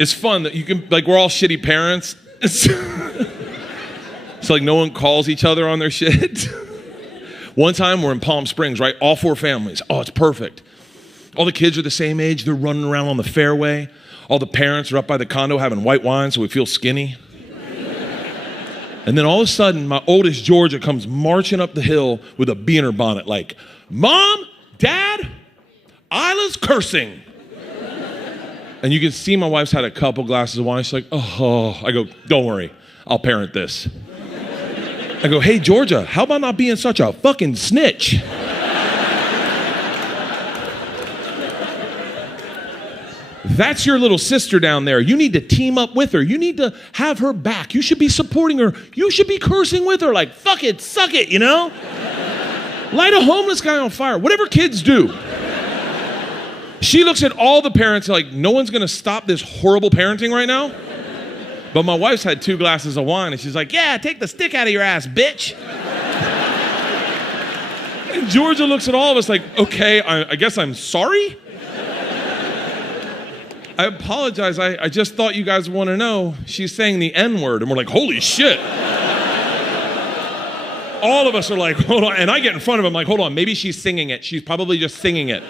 It's fun that you can, like, we're all shitty parents. It's like no one calls each other on their shit. One time we're in Palm Springs, right? All 4 families. Oh, it's perfect. All the kids are the same age. They're running around on the fairway. All the parents are up by the condo having white wine so we feel skinny. And then all of a sudden, my oldest Georgia comes marching up the hill with a bee in her bonnet like, Mom, Dad, Isla's cursing. And you can see my wife's had a couple glasses of wine. She's like, oh. I go, don't worry. I'll parent this. I go, hey, Georgia, how about not being such a fucking snitch? That's your little sister down there. You need to team up with her. You need to have her back. You should be supporting her. You should be cursing with her like, fuck it, suck it, you know? Light a homeless guy on fire. Whatever kids do. She looks at all the parents like, no one's going to stop this horrible parenting right now. But my wife's had 2 glasses of wine, and she's like, yeah, take the stick out of your ass, bitch. And Georgia looks at all of us like, okay, I guess I'm sorry. I apologize. I just thought you guys want to know she's saying the N-word. And we're like, holy shit. All of us are like, hold on. And I get in front of him like, hold on, maybe she's singing it. She's probably just singing it.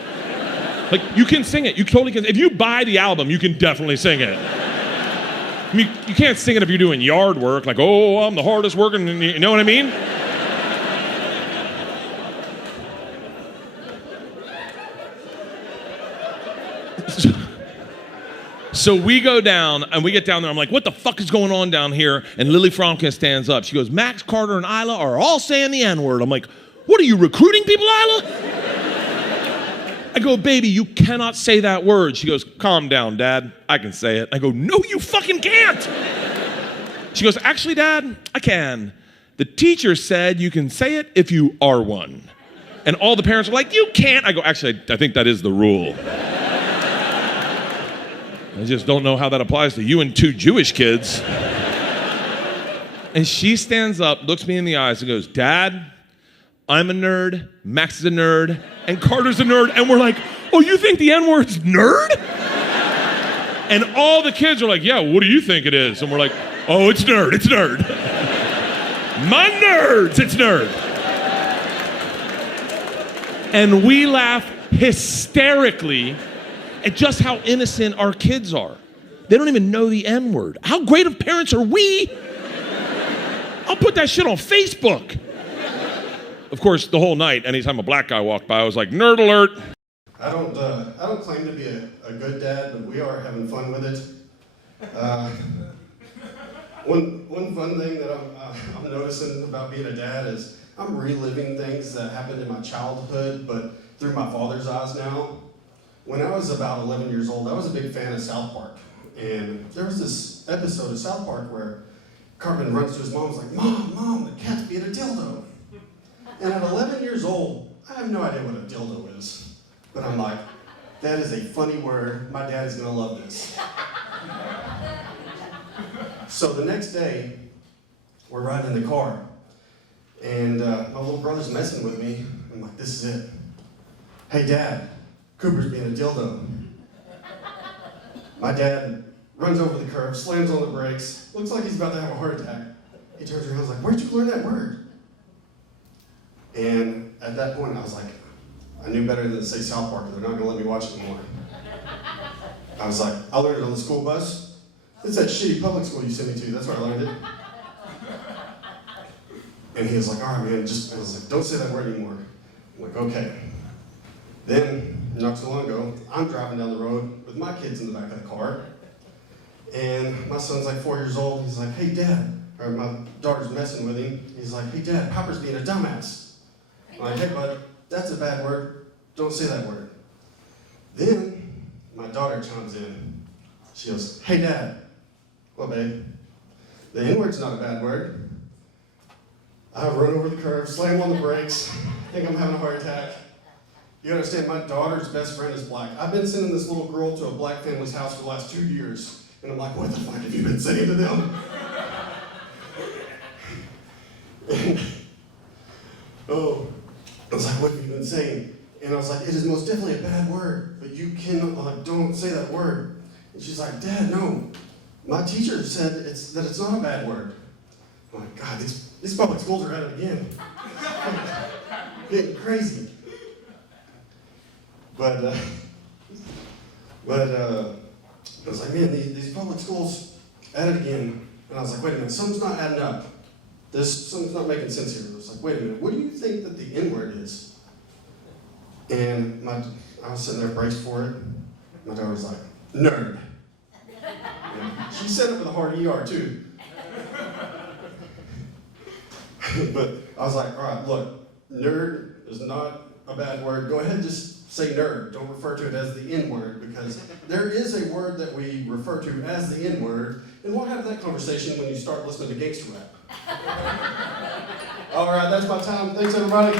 Like, you can sing it. You totally can. If you buy the album, you can definitely sing it. I mean, you can't sing it if you're doing yard work, like, oh, I'm the hardest working, you know what I mean? So we go down, and we get down there. I'm like, what the fuck is going on down here? And Lily Fromkin stands up. She goes, Max, Carter, and Isla are all saying the N-word. I'm like, what are you, recruiting people, Isla? I go, baby, you cannot say that word. She goes, calm down, Dad. I can say it. I go, no, you fucking can't. She goes, actually, Dad, I can. The teacher said you can say it if you are one. And all the parents are like, you can't. I go, actually, I think that is the rule. I just don't know how that applies to you and 2 Jewish kids. And she stands up, looks me in the eyes, and goes, Dad, I'm a nerd, Max is a nerd, and Carter's a nerd, and we're like, oh, you think the N-word's nerd? And all the kids are like, yeah, what do you think it is? And we're like, oh, it's nerd, it's nerd. My nerds, it's nerd. And we laugh hysterically at just how innocent our kids are. They don't even know the N-word. How great of parents are we? I'll put that shit on Facebook. Of course, the whole night, anytime a black guy walked by, I was like, nerd alert. I don't claim to be a good dad, but we are having fun with it. One fun thing that I'm noticing about being a dad is I'm reliving things that happened in my childhood, but through my father's eyes now. When I was about 11 years old, I was a big fan of South Park. And there was this episode of South Park where Cartman runs to his mom and is like, Mom, the cat's being a dildo. And at 11 years old, I have no idea what a dildo is. But I'm like, that is a funny word. My dad is going to love this. So the next day, we're riding in the car. And my little brother's messing with me. I'm like, this is it. Hey, Dad, Cooper's being a dildo. My dad runs over the curb, slams on the brakes, looks like he's about to have a heart attack. He turns around and is like, where'd you learn that word? And at that point, I was like, I knew better than to say South Park, they're not going to let me watch it anymore. I was like, I learned it on the school bus. It's that shitty public school you sent me to, that's where I learned it. And he was like, all right, man, I was like, don't say that word anymore. I'm like, okay. Then, not so long ago, I'm driving down the road with my kids in the back of the car. And my son's like 4 years old. He's like, hey, Dad. Or my daughter's messing with him. He's like, hey, Dad, Papa's being a dumbass. I'm like, hey, bud, that's a bad word. Don't say that word. Then, my daughter chimes in. She goes, hey, Dad. What, babe? The N-word's not a bad word. I run over the curb, slam on the brakes, think I'm having a heart attack. You understand, my daughter's best friend is black. I've been sending this little girl to a black family's house for the last 2 years. And I'm like, what the fuck have you been saying to them? Oh, I was like, what have you been saying? And I was like, it is most definitely a bad word, but you don't say that word. And she's like, Dad, no. My teacher said that it's not a bad word. I'm like, God, these public schools are at it again. Getting crazy. But I was like, man, these public schools at it again. And I was like, wait a minute, something's not adding up. Something's not making sense here. I was like, wait a minute, what do you think that the N-word is? And I was sitting there braced for it. My daughter was like, nerd. And she said it with a hard ER too. But I was like, all right, look, nerd is not a bad word. Go ahead and just say nerd. Don't refer to it as the N-word, because there is a word that we refer to as the N-word, and we'll have that conversation when you start listening to gangster rap. All right, that's my time. Thanks, everybody.